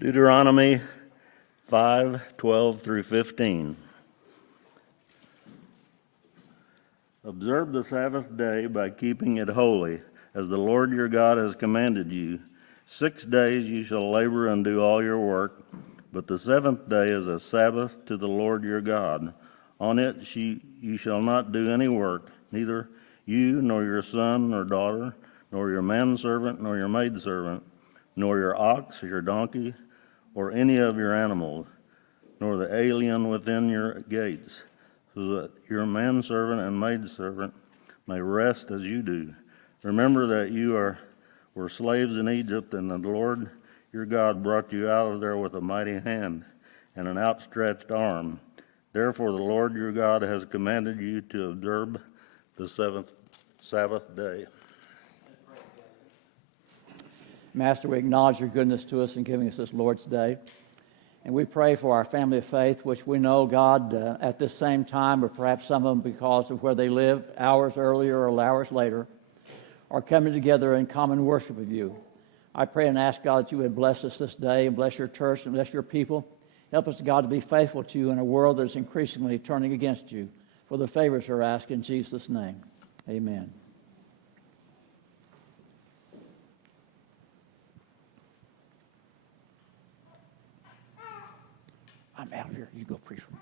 Deuteronomy 5:12 through 15. Observe the Sabbath day by keeping it holy, as the Lord your God has commanded you. 6 days you shall labor and do all your work, but the seventh day is a Sabbath to the Lord your God. On it you shall not do any work, neither you nor your son nor daughter, nor your manservant nor your maidservant, nor your ox or your donkey, or any of your animals, nor the alien within your gates, so that your manservant and maidservant may rest as you do. Remember that you were slaves in Egypt, and the Lord your God brought you out of there with a mighty hand and an outstretched arm. Therefore the Lord your God has commanded you to observe the seventh Sabbath day. Master, we acknowledge your goodness to us in giving us this Lord's Day. And we pray for our family of faith, which we know, God, at this same time, or perhaps some of them because of where they live, hours earlier or hours later, are coming together in common worship of you. I pray and ask, God, that you would bless us this day and bless your church and bless your people. Help us, God, to be faithful to you in a world that is increasingly turning against you. For the favors are asked in Jesus' name. Amen. I'm out here. You go preach from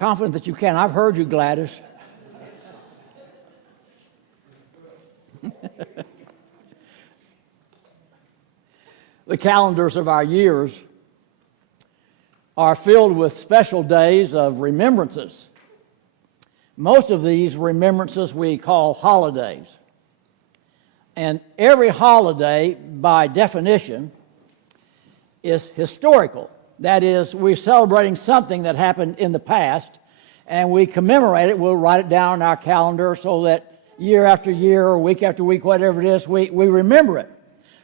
confident that you can. I've heard you, Gladys. The calendars of our years are filled with special days of remembrances. Most of these remembrances we call holidays. And every holiday, by definition, is historical. That is, we're celebrating something that happened in the past, and we commemorate it. We'll write it down on our calendar so that year after year or week after week, whatever it is, we remember it.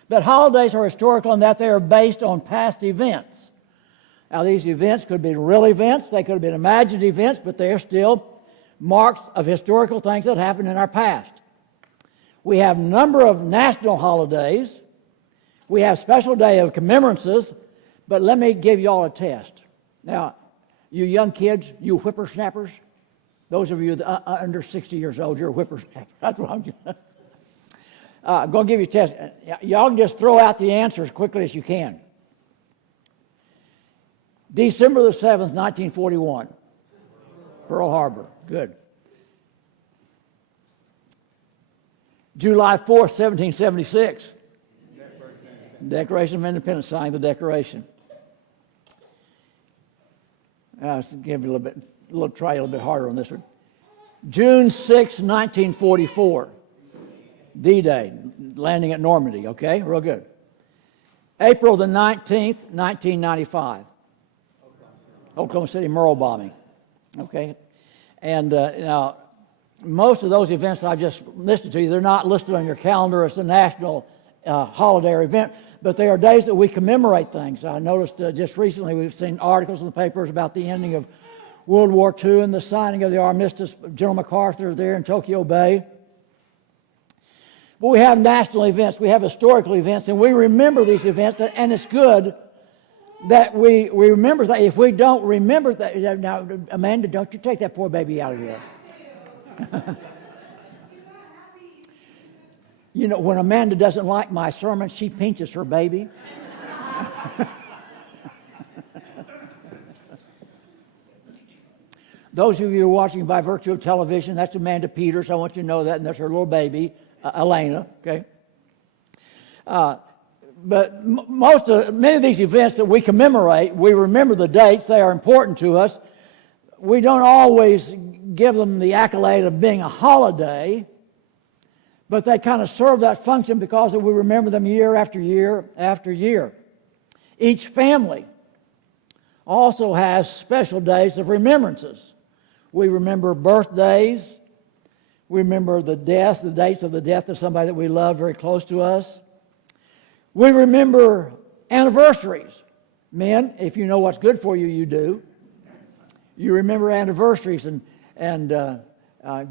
But holidays are historical in that they are based on past events. Now, these events could be real events, they could have been imagined events, but they are still marks of historical things that happened in our past. We have a number of national holidays. We have special day of commemorances, But let me give you all a test. Now, you young kids, you whippersnappers, those of you that under 60 years old, you're whippersnappers. That's what I'm doing. I'm going to give you a test. Y'all can just throw out the answer as quickly as you can. December the 7th, 1941. Pearl Harbor. Good. July 4th, 1776. Declaration of Independence, signed the Declaration. Let's give you try a little bit harder on this one. June 6, 1944. D-Day, landing at Normandy, okay? Real good. April the 19th, 1995. Oklahoma City Merle bombing, okay? And now, most of those events that I just listed to you, they're not listed on your calendar as a national holiday or event, but they are days that we commemorate things. I noticed just recently we've seen articles in the papers about the ending of World War II and the signing of the armistice of General MacArthur there in Tokyo Bay. But we have national events, we have historical events, and we remember these events, and it's good that we remember that. If we don't remember that, now, Amanda, don't you take that poor baby out of here. You know, when Amanda doesn't like my sermon, she pinches her baby. Those of you who are watching by virtue of television, that's Amanda Peters. I want you to know that, and that's her little baby, Elena. Okay. But many of these events that we commemorate, we remember the dates. They are important to us. We don't always give them the accolade of being a holiday, but they kind of serve that function because we remember them year after year after year. Each family also has special days of remembrances. We remember birthdays. We remember the dates of the death of somebody that we love very close to us. We remember anniversaries. Men, if you know what's good for you, you do. You remember anniversaries, and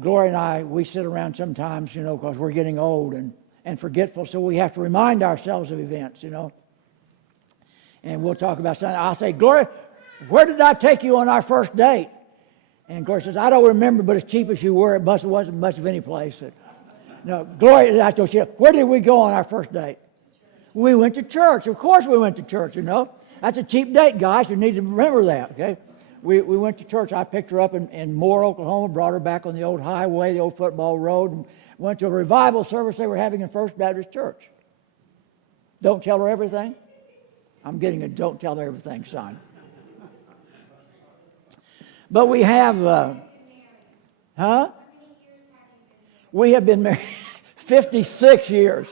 Gloria and I, we sit around sometimes, you know, because we're getting old and forgetful, so we have to remind ourselves of events, you know. And we'll talk about something. I'll say, Gloria, where did I take you on our first date? And Gloria says, I don't remember, but as cheap as you were, it wasn't much of any place. No, Gloria, I told you, where did we go on our first date? We went to church. Of course we went to church, you know. That's a cheap date, guys. You need to remember that, okay? We went to church. I picked her up in Moore, Oklahoma, brought her back on the old highway, the old football road, and went to a revival service they were having in First Baptist Church. Don't tell her everything. I'm getting a don't tell her everything sign. But we have, We have been married 56 years.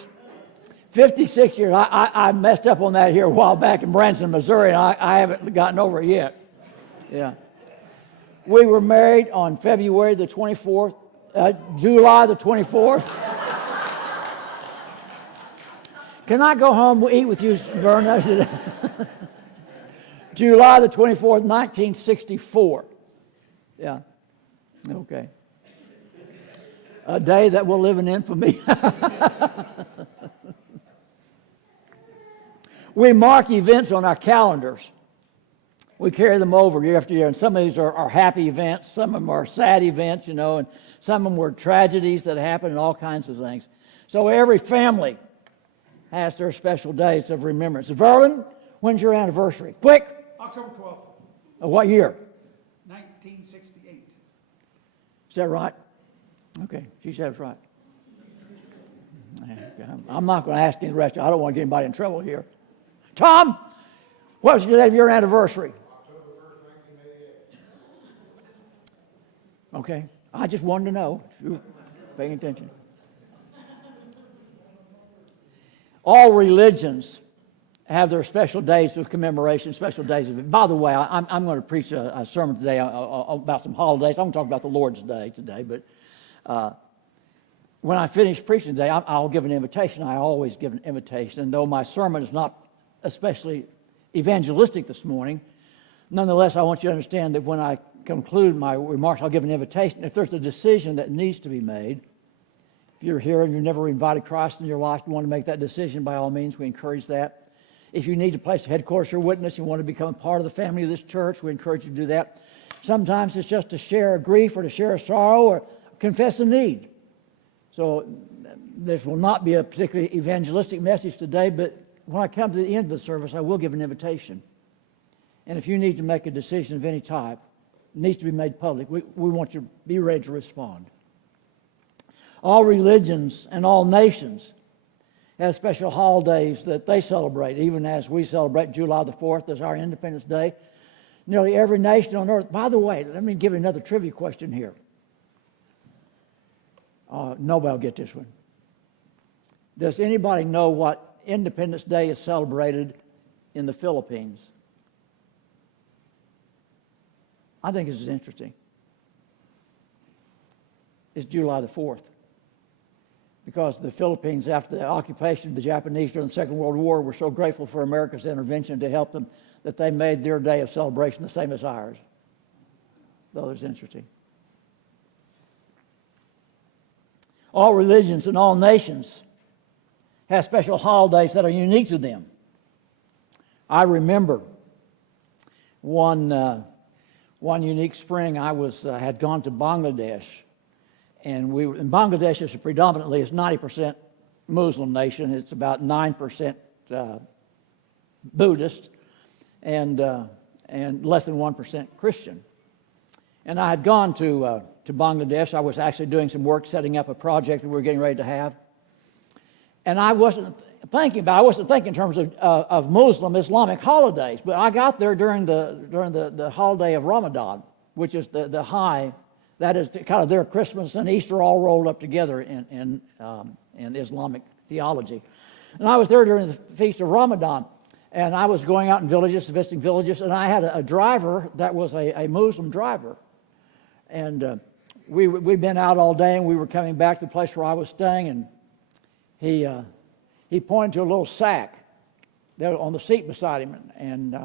56 years. I messed up on that here a while back in Branson, Missouri, and I haven't gotten over it yet. Yeah. We were married on February the 24th, July the 24th. Can I go home and eat with you, Verna? July the 24th, 1964. Yeah. Okay. A day that will live in infamy. We mark events on our calendars. We carry them over year after year, and some of these are happy events, some of them are sad events, you know, and some of them were tragedies that happen and all kinds of things. So every family has their special days of remembrance. Verlin, when's your anniversary? Quick. October 12th, Of what year? 1968. Is that right? Okay, she said it's right. I'm not going to ask you the rest. I don't want to get anybody in trouble here. Tom, what was the day of your anniversary? October 1st, 1988. Okay, I just wanted to know if you were paying attention. All religions have their special days of commemoration, special days of it. By the way, I'm going to preach a sermon today about some holidays. I'm going to talk about the Lord's Day today, but when I finish preaching today, I'll give an invitation. I always give an invitation, and though my sermon is not especially evangelistic this morning, nonetheless, I want you to understand that when I conclude my remarks, I'll give an invitation. If there's a decision that needs to be made, if you're here and you've never invited Christ in your life, you want to make that decision, by all means, we encourage that. If you need to place a headquarters or witness, you want to become part of the family of this church, we encourage you to do that. Sometimes it's just to share a grief or to share a sorrow or confess a need. So this will not be a particularly evangelistic message today, but when I come to the end of the service, I will give an invitation. And if you need to make a decision of any type, it needs to be made public. We want you to be ready to respond. All religions and all nations have special holidays that they celebrate, even as we celebrate July the 4th as our Independence Day. Nearly every nation on earth. By the way, let me give you another trivia question here. Nobody will get this one. Does anybody know what Independence Day is celebrated in the Philippines? I think this is interesting. It's July the 4th. Because the Philippines, after the occupation of the Japanese during the Second World War, were so grateful for America's intervention to help them that they made their day of celebration the same as ours. Though it's interesting. All religions and all nations have special holidays that are unique to them. I remember one unique spring I had gone to Bangladesh, and Bangladesh is predominantly 90% Muslim nation. It's about 9% Buddhist, and less than 1% Christian. And I had gone to Bangladesh. I was actually doing some work setting up a project that we were getting ready to have. And I wasn't thinking in terms of Muslim Islamic holidays, but I got there during the holiday of Ramadan, which is the high, that is kind of their Christmas and Easter all rolled up together in Islamic theology. And I was there during the Feast of Ramadan, and I was going out in villages, visiting villages, and I had a driver that was a Muslim driver. And we'd been out all day, and we were coming back to the place where I was staying, and he pointed to a little sack there on the seat beside him, and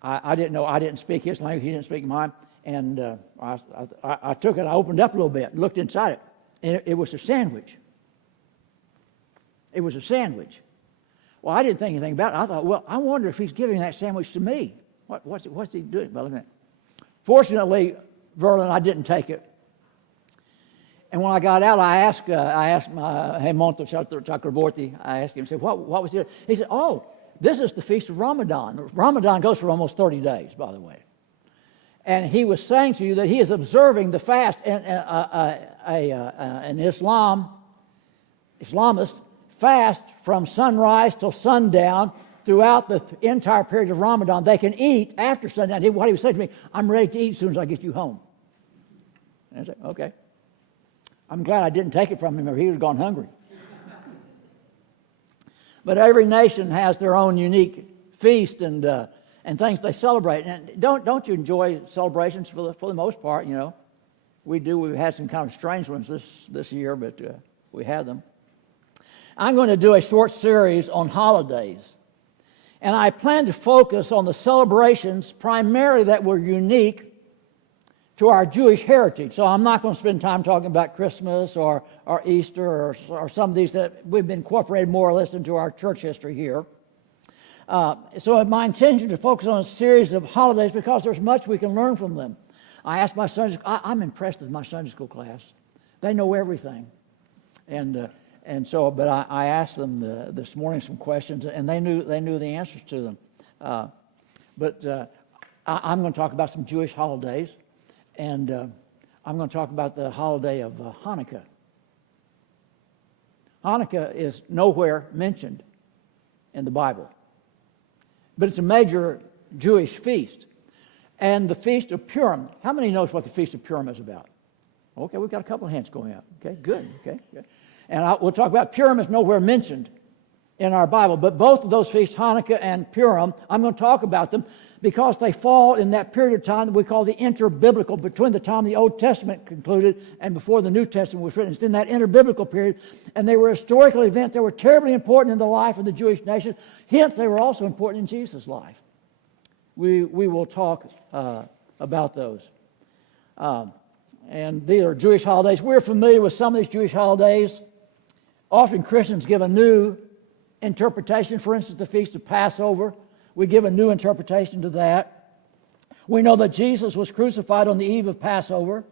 I didn't know. I didn't speak his language. He didn't speak mine, and I took it. I opened up a little bit, looked inside it, and it was a sandwich. It was a sandwich. Well, I didn't think anything about it. I thought, well, I wonder if he's giving that sandwich to me. What's he doing? Well, fortunately, Verlin, I didn't take it. And when I got out, I asked my Hemonto Chakraborty, I asked him, I said, what was it? He said, oh, this is the Feast of Ramadan. Ramadan goes for almost 30 days, by the way. And he was saying to you that he is observing the fast, and an Islamist fast from sunrise till sundown throughout the entire period of Ramadan. They can eat after sundown. What he was saying to me, I'm ready to eat as soon as I get you home. And I said, okay. I'm glad I didn't take it from him, or he would have gone hungry. But every nation has their own unique feast and things they celebrate. And don't you enjoy celebrations for the most part? You know, we do. We've had some kind of strange ones this year, but we had them. I'm going to do a short series on holidays, and I plan to focus on the celebrations primarily that were unique to our Jewish heritage. So I'm not going to spend time talking about Christmas or Easter or some of these that we've been incorporated more or less into our church history here. So my intention to focus on a series of holidays because there's much we can learn from them. I asked my Sunday school, I'm impressed with my Sunday school class. They know everything. And so, but I asked them this morning some questions, and they knew the answers to them. But I'm going to talk about some Jewish holidays. And I'm going to talk about the holiday of Hanukkah. Hanukkah is nowhere mentioned in the Bible, but it's a major Jewish feast. And the Feast of Purim, how many knows what the Feast of Purim is about? Okay, we've got a couple of hands going up. Okay, good. Okay, good. And we'll talk about Purim is nowhere mentioned in our Bible, but both of those feasts, Hanukkah and Purim, I'm going to talk about them because they fall in that period of time that we call the interbiblical, between the time the Old Testament concluded and before the New Testament was written. It's in that interbiblical period, and they were historical events that were terribly important in the life of the Jewish nation. Hence, they were also important in Jesus' life. We will talk about those. And these are Jewish holidays. We're familiar with some of these Jewish holidays. Often Christians give a new interpretation. For instance, the Feast of Passover, we give a new interpretation to that. We know that Jesus was crucified on the eve of Passover.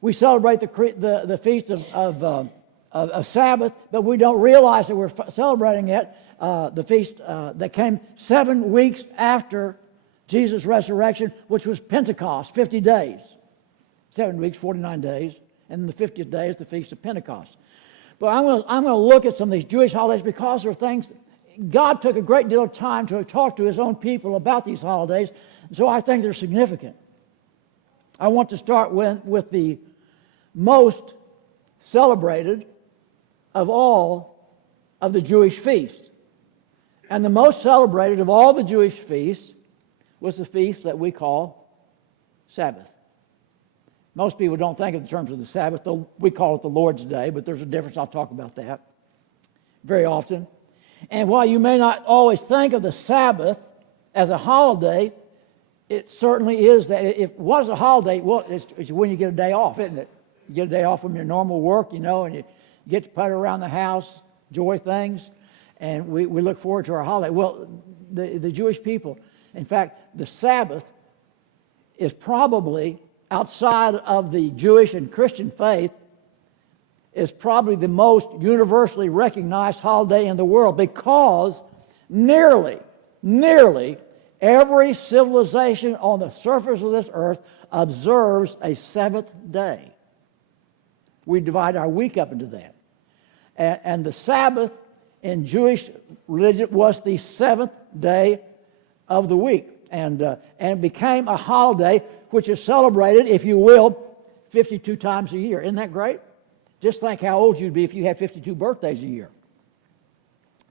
We celebrate the Feast of Sabbath, but we don't realize that we're celebrating it, the feast that came 7 weeks after Jesus' resurrection, which was Pentecost, 50 days. 7 weeks, 49 days, and the 50th day is the Feast of Pentecost. But I'm going to look at some of these Jewish holidays because they're things, God took a great deal of time to talk to his own people about these holidays, so I think they're significant. I want to start with the most celebrated of all of the Jewish feasts. And the most celebrated of all the Jewish feasts was the feast that we call Sabbath. Most people don't think in terms of the Sabbath. We call it the Lord's Day, but there's a difference. I'll talk about that very often. And while you may not always think of the Sabbath as a holiday, it certainly is that. If it was a holiday, well, it's when you get a day off, isn't it? You get a day off from your normal work, and you get to putter around the house, enjoy things, and we look forward to our holiday. Well, the Jewish people, in fact, the Sabbath is probably, outside of the Jewish and Christian faith, is probably the most universally recognized holiday in the world because nearly every civilization on the surface of this earth observes a seventh day. We divide our week up into that. And the Sabbath in Jewish religion was the seventh day of the week. And it became a holiday which is celebrated, if you will, 52 times a year. Isn't that great? Just think how old you'd be if you had 52 birthdays a year.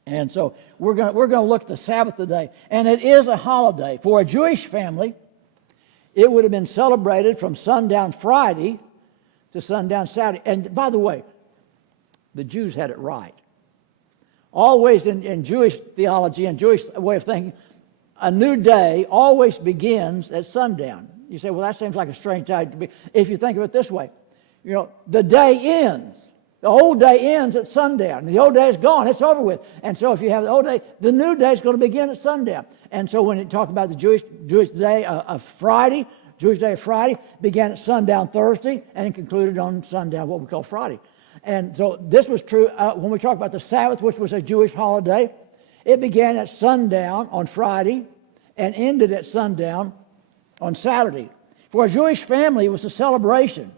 And so we're going to look at the Sabbath today. And it is a holiday. For a Jewish family, it would have been celebrated from sundown Friday to sundown Saturday. And by the way, the Jews had it right. Always in Jewish theology and Jewish way of thinking, a new day always begins at sundown. You say, well, that seems like a strange time to be. If you think of it this way, the day ends. The old day ends at sundown. The old day is gone. It's over with. And so if you have the old day, the new day is going to begin at sundown. And so when you talk about the Jewish day of Friday, Jewish day of Friday began at sundown Thursday and it concluded on sundown, what we call Friday. And so this was true when we talk about the Sabbath, which was a Jewish holiday. It began at sundown on Friday and ended at sundown on Saturday. For a Jewish family, it was a celebration.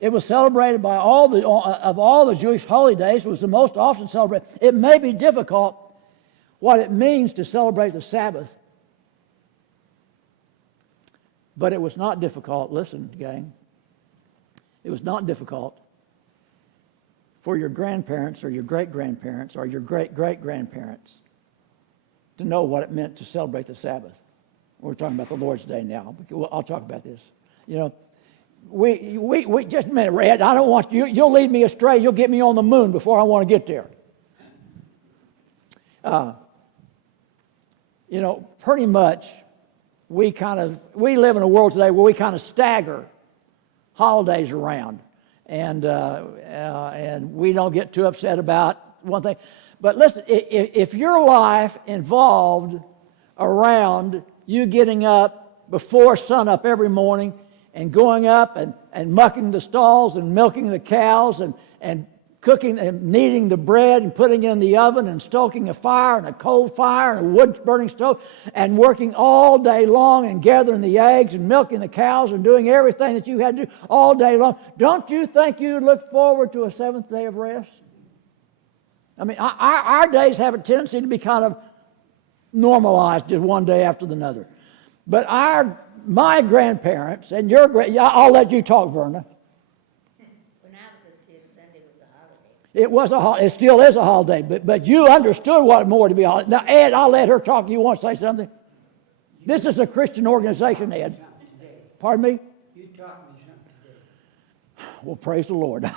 It was celebrated by all the Jewish holy days. It was the most often celebrated. It may be difficult what it means to celebrate the Sabbath, but it was not difficult. Listen, gang. It was not difficult for your grandparents or your great-grandparents or your great-great-grandparents to know what it meant to celebrate the Sabbath. We're talking about the Lord's Day now. I'll talk about this. We just a minute, Red. I don't want you. You'll lead me astray. You'll get me on the moon before I want to get there. Pretty much, we live in a world today where we kind of stagger holidays around, and we don't get too upset about one thing. But listen, if your life involved around you getting up before sunup every morning and going up and mucking the stalls and milking the cows and cooking and kneading the bread and putting it in the oven and stoking a fire and a coal fire and a wood-burning stove and working all day long and gathering the eggs and milking the cows and doing everything that you had to do all day long, don't you think you look forward to a seventh day of rest? I mean, our days have a tendency to be kind of normalized just one day after another. But my grandparents and I'll let you talk, Verna. When I was a kid, Sunday was a holiday. It was a holiday. It still is a holiday. But you understood what it more to be a holiday. Now, Ed, I'll let her talk. You want to say something? This is a Christian organization, Ed. Pardon me? You taught me something today. Well, praise the Lord.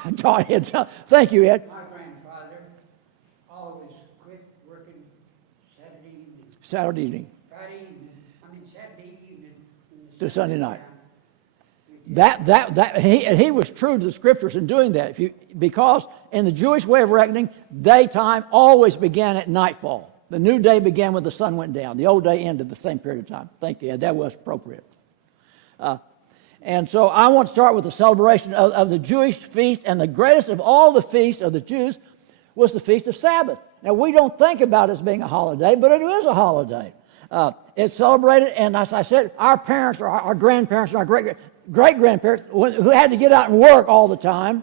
Thank you, Ed. My grandfather always quit working Saturday evening. Saturday evening Saturday evening. to Sunday night. He was true to the scriptures in doing that. Because in the Jewish way of reckoning, daytime always began at nightfall. The new day began when the sun went down. The old day ended the same period of time. Thank you. That was appropriate. And so I want to start with the celebration of the Jewish feast, and the greatest of all the feasts of the Jews was the Feast of Sabbath. Now, we don't think about it as being a holiday, but it is a holiday. It's celebrated, and as I said, our parents, or our grandparents, and our great-grandparents, who had to get out and work all the time.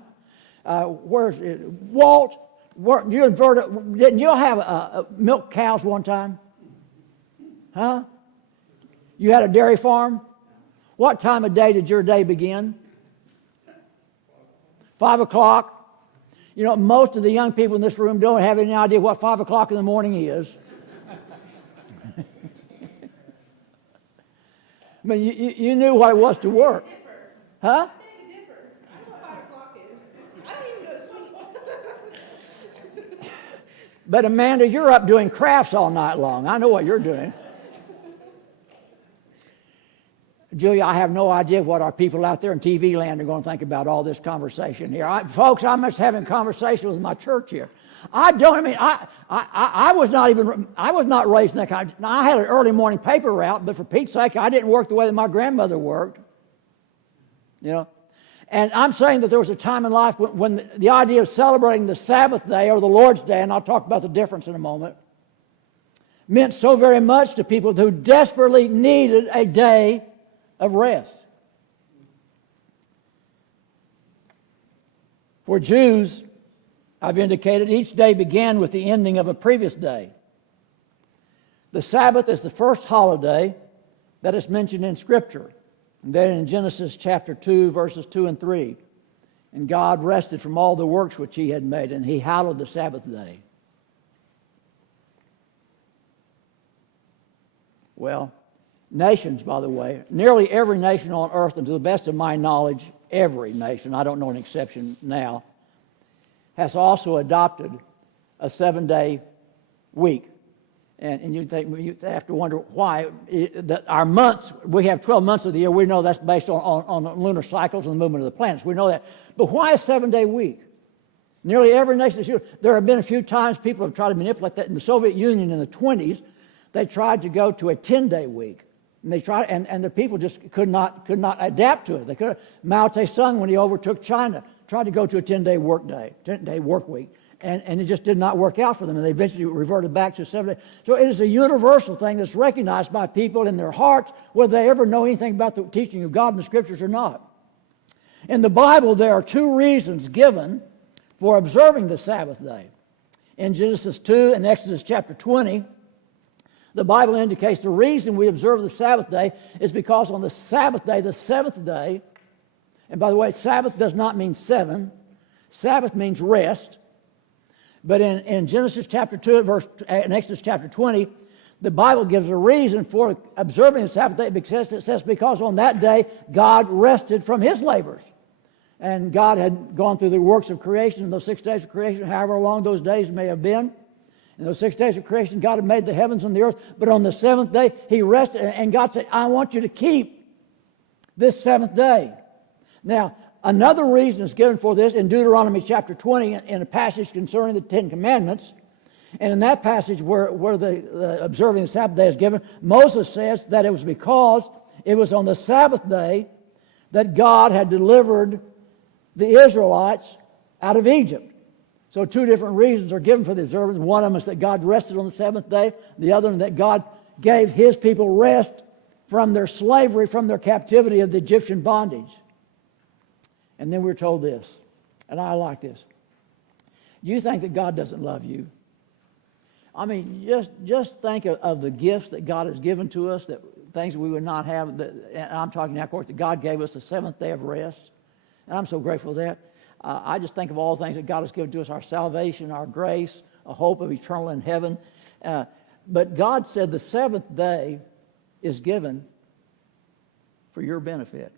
Where's it? Walt, didn't you have milk cows one time? Huh? You had a dairy farm? What time of day did your day begin? 5 o'clock. You know, most of the young people in this room don't have any idea what 5 o'clock in the morning is. I mean, you knew what it was to work. Huh? I know what 5 o'clock is. I don't even go to sleep. But Amanda, you're up doing crafts all night long. I know what you're doing. Julia, I have no idea what our people out there in TV land are going to think about all this conversation here. Folks, I'm just having a conversation with my church here. I was not raised in that kind. I had an early morning paper route, but for Pete's sake, I didn't work the way that my grandmother worked. You know, and I'm saying that there was a time in life when the idea of celebrating the Sabbath day or the Lord's Day, and I'll talk about the difference in a moment, meant so very much to people who desperately needed a day of rest. For Jews, I've indicated, each day began with the ending of a previous day. The Sabbath is the first holiday that is mentioned in Scripture. And then in Genesis chapter 2, verses 2 and 3. And God rested from all the works which he had made, and he hallowed the Sabbath day. Well, nations, by the way, nearly every nation on earth, and to the best of my knowledge, every nation, I don't know an exception now, has also adopted a 7-day week. And you have to wonder why. Our months, we have 12 months of the year. We know that's based on lunar cycles and the movement of the planets. We know that. But why a 7-day week? Nearly every nation, there have been a few times people have tried to manipulate that. In the Soviet Union in the 1920s, they tried to go to a 10-day week. And they tried, and the people just could not adapt to it. They could. Mao Tse-tung, when he overtook China, tried to go to a 10-day work week, and it just did not work out for them. And they eventually reverted back to 7 days. So it is a universal thing that's recognized by people in their hearts, whether they ever know anything about the teaching of God in the Scriptures or not. In the Bible, there are 2 reasons given for observing the Sabbath day. In Genesis 2 and Exodus chapter 20. The Bible indicates the reason we observe the Sabbath day is because on the Sabbath day, the 7th day, and by the way, Sabbath does not mean 7. Sabbath means rest. But in Genesis chapter 2 and Exodus chapter 20, the Bible gives a reason for observing the Sabbath day because it says because on that day God rested from his labors. And God had gone through the works of creation in those 6 days of creation, however long those days may have been. In those 6 days of creation, God had made the heavens and the earth. But on the 7th day, he rested. And God said, I want you to keep this 7th day. Now, another reason is given for this in Deuteronomy chapter 20 in a passage concerning the 10 Commandments. And in that passage where the observing the Sabbath day is given, Moses says that it was because it was on the Sabbath day that God had delivered the Israelites out of Egypt. So 2 different reasons are given for the observance. One of them is that God rested on the 7th day. The other one that God gave his people rest from their slavery, from their captivity of the Egyptian bondage. And then we're told this, and I like this. You think that God doesn't love you? I mean, just think of the gifts that God has given to us, that things we would not have. And I'm talking now, of course, that God gave us the 7th day of rest. And I'm so grateful for that. I just think of all the things that God has given to us, our salvation, our grace, a hope of eternal in heaven. But God said the 7th day is given for your benefit.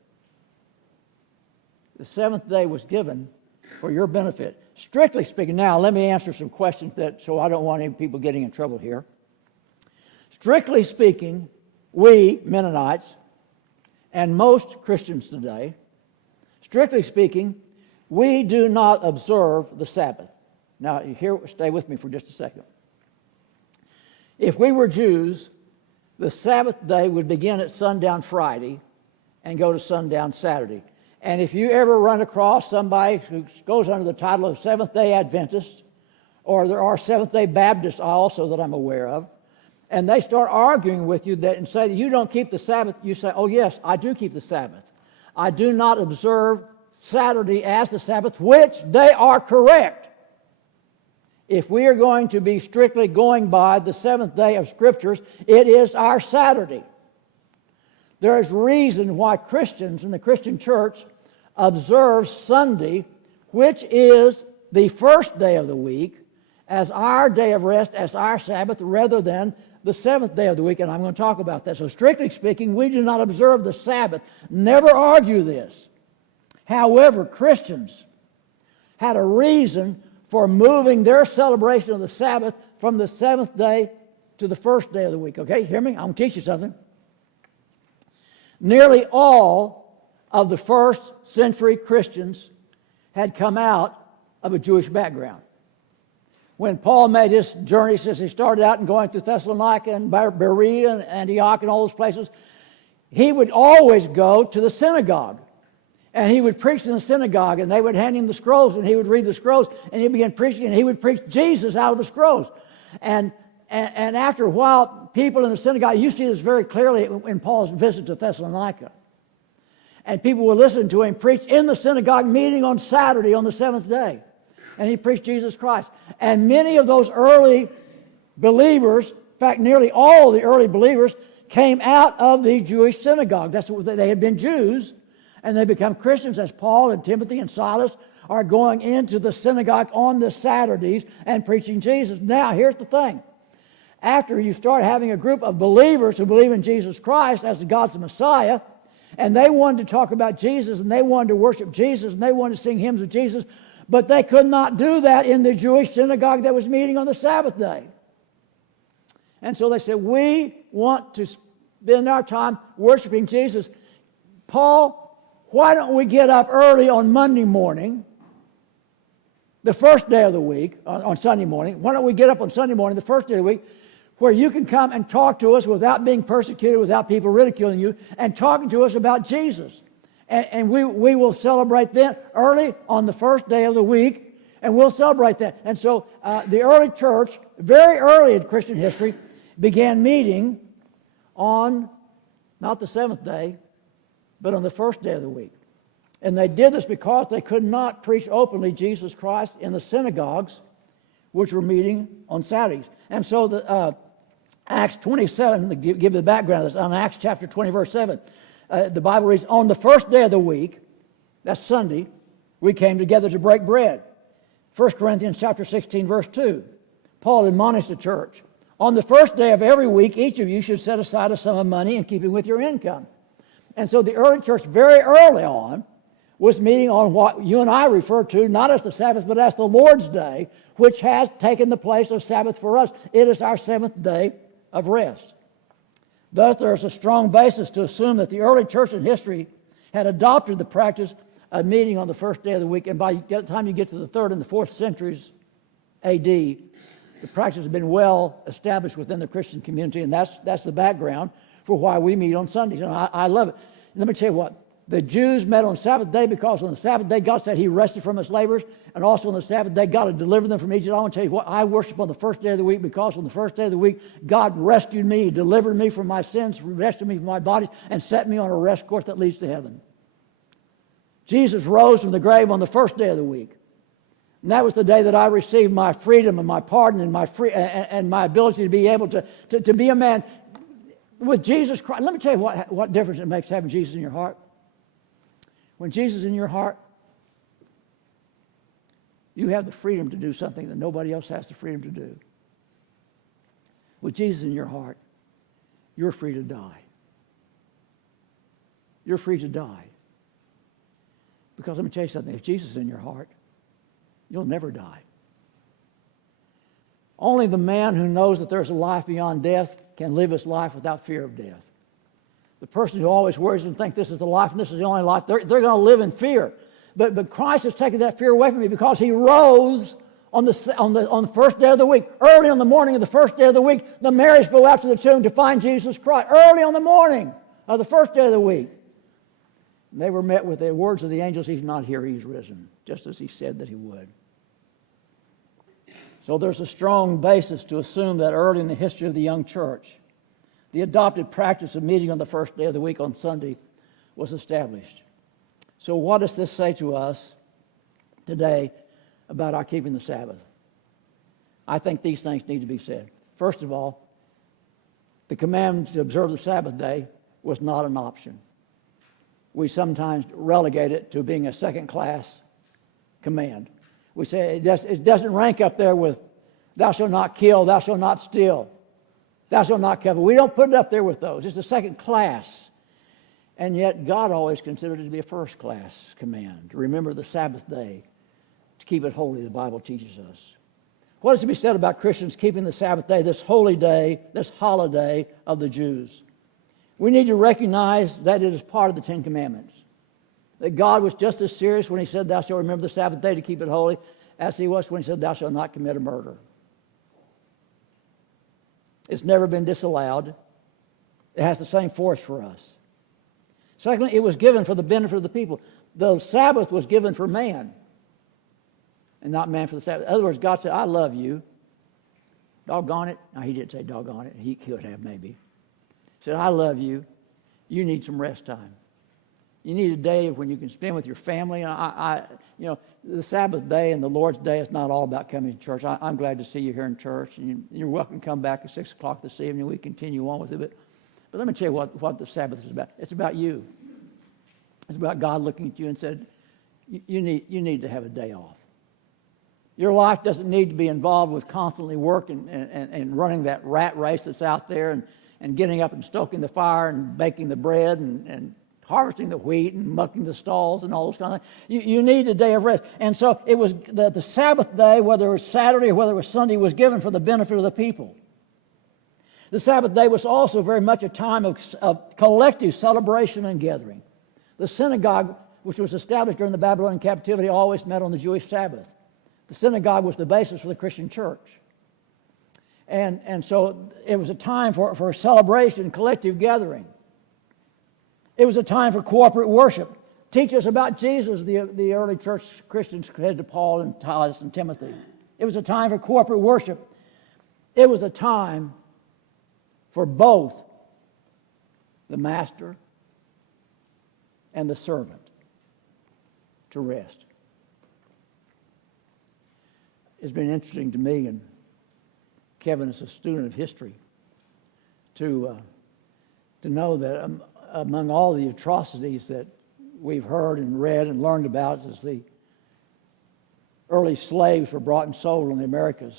The 7th day was given for your benefit. Strictly speaking, now let me answer some questions so I don't want any people getting in trouble here. Strictly speaking, we Mennonites and most Christians today Strictly speaking, we do not observe the Sabbath. Now, stay with me for just a second. If we were Jews, the Sabbath day would begin at sundown Friday and go to sundown Saturday. And if you ever run across somebody who goes under the title of Seventh-day Adventist, or there are Seventh-day Baptists also that I'm aware of, and they start arguing with you that and say that you don't keep the Sabbath, you say, oh yes, I do keep the Sabbath. I do not observe Saturday as the Sabbath, which they are correct. If we are going to be strictly going by the seventh day of Scriptures, it is our Saturday. There is reason why Christians in the Christian church observe Sunday, which is the first day of the week, as our day of rest, as our Sabbath, rather than the seventh day of the week, and I'm going to talk about that. So strictly speaking, we do not observe the Sabbath. Never argue this. However, Christians had a reason for moving their celebration of the Sabbath from the seventh day to the first day of the week. Okay, hear me? I'm going to teach you something. Nearly all of the first century Christians had come out of a Jewish background. When Paul made his journey, since he started out and going through Thessalonica and Berea and Antioch and all those places, he would always go to the synagogue. And he would preach in the synagogue, and they would hand him the scrolls, and he would read the scrolls, and he began preaching, and he would preach Jesus out of the scrolls. And after a while, people in the synagogue, you see this very clearly in Paul's visit to Thessalonica. And people would listen to him preach in the synagogue meeting on Saturday on the seventh day. And he preached Jesus Christ. And many of those early believers, in fact, nearly all the early believers, came out of the Jewish synagogue. That's what they had been Jews, and they become Christians, as Paul and Timothy and Silas are going into the synagogue on the Saturdays and preaching Jesus. Now, here's the thing. After you start having a group of believers who believe in Jesus Christ as God's the Messiah, and they wanted to talk about Jesus, and they wanted to worship Jesus, and they wanted to sing hymns of Jesus, but they could not do that in the Jewish synagogue that was meeting on the Sabbath day. And so they said, we want to spend our time worshiping Jesus. Paul, why don't we get up early on Monday morning, the first day of the week, on Sunday morning? Why don't we get up on Sunday morning, the first day of the week, where you can come and talk to us without being persecuted, without people ridiculing you, and talking to us about Jesus. And we will celebrate that early on the first day of the week, and we'll celebrate that. And so the early church, very early in Christian history, began meeting on not the seventh day, but on the first day of the week. And they did this because they could not preach openly Jesus Christ in the synagogues, which were meeting on Saturdays. And so the Acts 27, to give you the background of this, on Acts chapter 20, verse 7, the Bible reads, on the first day of the week, that's Sunday, we came together to break bread. 1 Corinthians chapter 16, verse 2, Paul admonished the church, on the first day of every week, each of you should set aside a sum of money in keeping with your income. And so the early church, very early on, was meeting on what you and I refer to not as the Sabbath, but as the Lord's Day, which has taken the place of Sabbath for us. It is our seventh day of rest. Thus, there is a strong basis to assume that the early church in history had adopted the practice of meeting on the first day of the week, and by the time you get to the 3rd and the 4th centuries A.D., the practice has been well established within the Christian community, and that's the background for why we meet on Sundays, and I love it. Let me tell you what, the Jews met on Sabbath day because on the Sabbath day God said he rested from his labors, and also on the Sabbath day God had delivered them from Egypt. I want to tell you what, I worship on the first day of the week because on the first day of the week God rescued me, he delivered me from my sins, rescued me from my body, and set me on a rest course that leads to heaven. Jesus rose from the grave on the first day of the week. And that was the day that I received my freedom and my pardon and my ability to be able to be a man with Jesus Christ. Let me tell you what difference it makes having Jesus in your heart. When Jesus is in your heart, you have the freedom to do something that nobody else has the freedom to do. With Jesus in your heart, you're free to die. You're free to die. Because let me tell you something, if Jesus is in your heart, you'll never die. Only the man who knows that there's a life beyond death can live his life without fear of death. The person who always worries and thinks this is the life and this is the only life, they're going to live in fear. But Christ has taken that fear away from me because he rose on the first day of the week. Early on the morning of the first day of the week, the Marys go out to the tomb to find Jesus Christ. Early on the morning of the first day of the week. And they were met with the words of the angels, he's not here, he's risen, just as he said that he would. So there's a strong basis to assume that early in the history of the young church, the adopted practice of meeting on the first day of the week on Sunday was established. So what does this say to us today about our keeping the Sabbath? I think these things need to be said. First of all, the command to observe the Sabbath day was not an option. We sometimes relegate it to being a second-class command. We say it doesn't rank up there with thou shalt not kill, thou shalt not steal, thou shalt not covet. We don't put it up there with those. It's a second class. And yet God always considered it to be a first-class command. To remember the Sabbath day, to keep it holy, the Bible teaches us. What is to be said about Christians keeping the Sabbath day, this holy day, this holiday of the Jews? We need to recognize that it is part of the Ten Commandments. That God was just as serious when he said, thou shalt remember the Sabbath day to keep it holy, as he was when he said, thou shalt not commit a murder. It's never been disallowed. It has the same force for us. Secondly, it was given for the benefit of the people. The Sabbath was given for man, and not man for the Sabbath. In other words, God said, I love you. Doggone it. Now, he didn't say doggone it. He could have maybe. He said, I love you. You need some rest time. You need a day when you can spend with your family. The Sabbath day and the Lord's day is not all about coming to church. I'm glad to see you here in church, and you're welcome to come back at 6 o'clock this evening. We continue on with it. But let me tell you what the Sabbath is about. It's about you. It's about God looking at you and said, you need to have a day off. Your life doesn't need to be involved with constantly working and running that rat race that's out there and getting up and stoking the fire and baking the bread and harvesting the wheat and mucking the stalls and all those kind of things. You need a day of rest. And so it was the Sabbath day, whether it was Saturday or whether it was Sunday, was given for the benefit of the people. The Sabbath day was also very much a time of collective celebration and gathering. The synagogue, which was established during the Babylonian captivity, always met on the Jewish Sabbath. The synagogue was the basis for the Christian church. And so it was a time for celebration, collective gathering. It was a time for corporate worship. Teach us about Jesus, the early church Christians said to Paul and Titus and Timothy. It was a time for corporate worship. It was a time for both the master and the servant to rest. It's been interesting to me, and Kevin is a student of history, to know that among all the atrocities that we've heard and read and learned about as the early slaves were brought and sold in the Americas,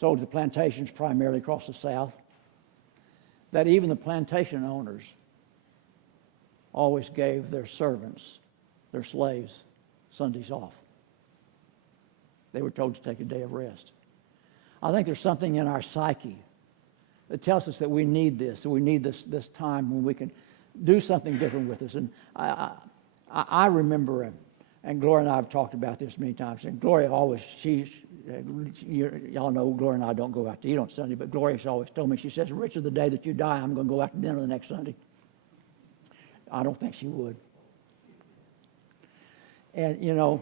sold to the plantations primarily across the South, that even the plantation owners always gave their servants, their slaves, Sundays off. They were told to take a day of rest. I think there's something in our psyche that tells us that we need this, that we need this time when we can do something different with us. And I remember, and Gloria and I have talked about this many times, and Gloria always, y'all know Gloria and I don't go out to eat on Sunday, but Gloria's always told me, she says, Richard, the day that you die, I'm going to go out to dinner the next Sunday. I don't think she would. And,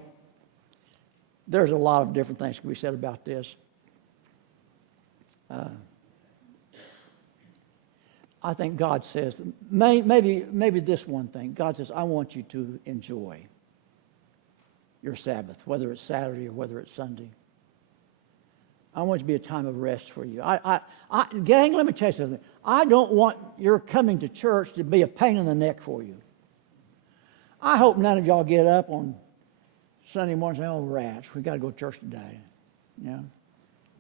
there's a lot of different things can be said about this. I think God says, maybe this one thing. God says, I want you to enjoy your Sabbath, whether it's Saturday or whether it's Sunday. I want it to be a time of rest for you. Gang, let me tell you something. I don't want your coming to church to be a pain in the neck for you. I hope none of y'all get up on Sunday morning and say, oh, rats, we got to go to church today.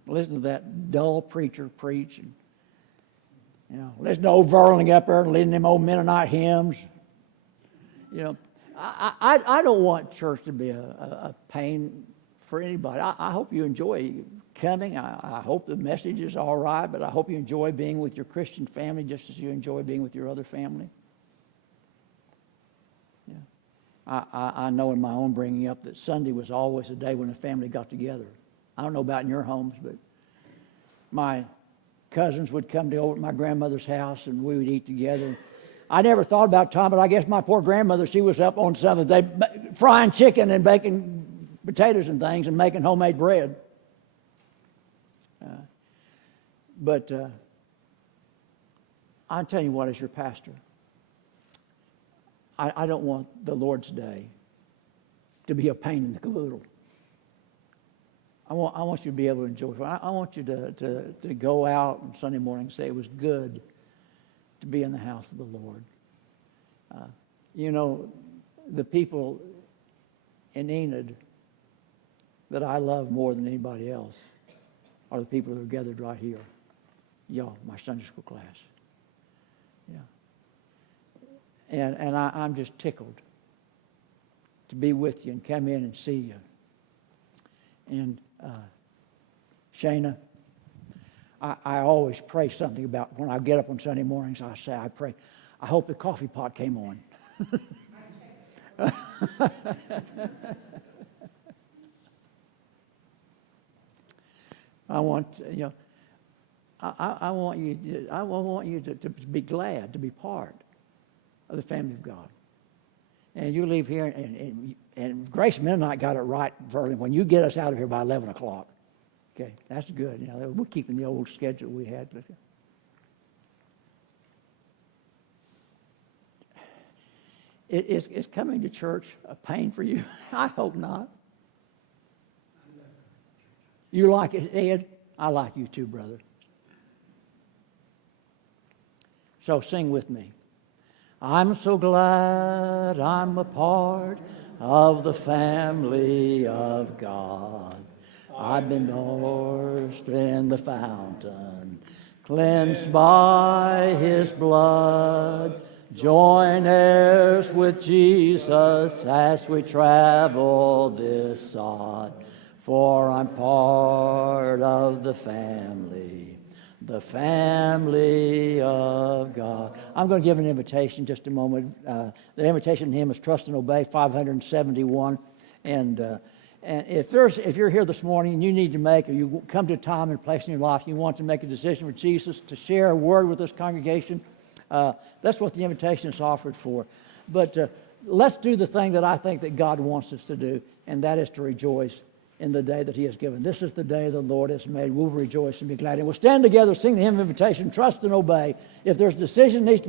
Listen to that dull preacher preach. And, listen to old Verling up there and leading them old Mennonite hymns. I don't want church to be a pain for anybody. I hope you enjoy coming. I hope the message is all right, but I hope you enjoy being with your Christian family just as you enjoy being with your other family. Yeah. I know in my own bringing up that Sunday was always a day when the family got together. I don't know about in your homes, but my cousins would come to over at my grandmother's house and we would eat together. I never thought about time, but I guess my poor grandmother, she was up on Sabbath day frying chicken and baking potatoes and things and making homemade bread. But I'll tell you what, as your pastor, I don't want the Lord's Day to be a pain in the caboodle. I want you to be able to enjoy it. I want you to go out on Sunday morning and say it was good to be in the house of the Lord. You know, the people in Enid that I love more than anybody else are the people who are gathered right here. Y'all, my Sunday school class. Yeah. And I'm just tickled to be with you and come in and see you. And Shana, I always pray something about when I get up on Sunday mornings. I pray, I hope the coffee pot came on. I want you to be glad to be part of the family of God. And you leave here, and Grace Mennonite got it right early. When you get us out of here by 11 o'clock, okay, that's good. You know, we're keeping the old schedule we had. Is coming to church a pain for you? I hope not. You like it, Ed? I like you too, brother. So sing with me. I'm so glad I'm a part of the family of God. I've been immersed in the fountain, cleansed by His blood. Join heirs with Jesus as we travel this sod. For I'm part of the family of God. I'm going to give an invitation in just a moment. The invitation hymn is Trust and Obey, 571. And if you're here this morning and you need to make, or you come to a time and place in your life, you want to make a decision with Jesus, to share a word with this congregation, that's what the invitation is offered for. But let's do the thing that I think that God wants us to do, and that is to rejoice in the day that He has given. This is the day the Lord has made. We'll rejoice and be glad. And we'll stand together, sing the hymn of invitation, trust and obey. If there's a decision that needs to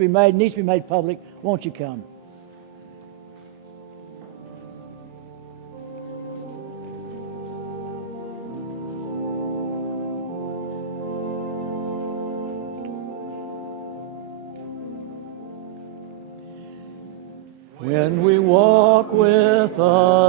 be made public, won't you come? When we walk with the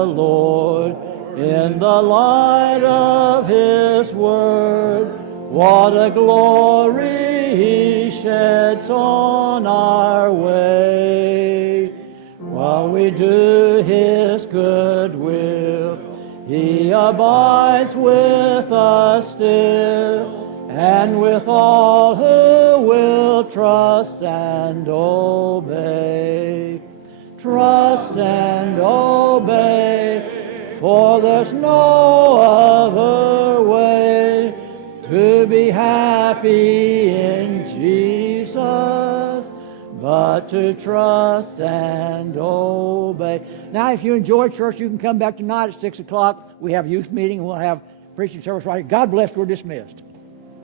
Lord in the light of His word, what a glory He sheds on our way. While we do His good will, He abides with us still, and with all who will trust and obey. Trust and obey, for there's no other way to be happy in Jesus but to trust and obey. Now, if you enjoy church, you can come back tonight at 6 o'clock. We have youth meeting, and we'll have preaching service right here. God bless. We're dismissed.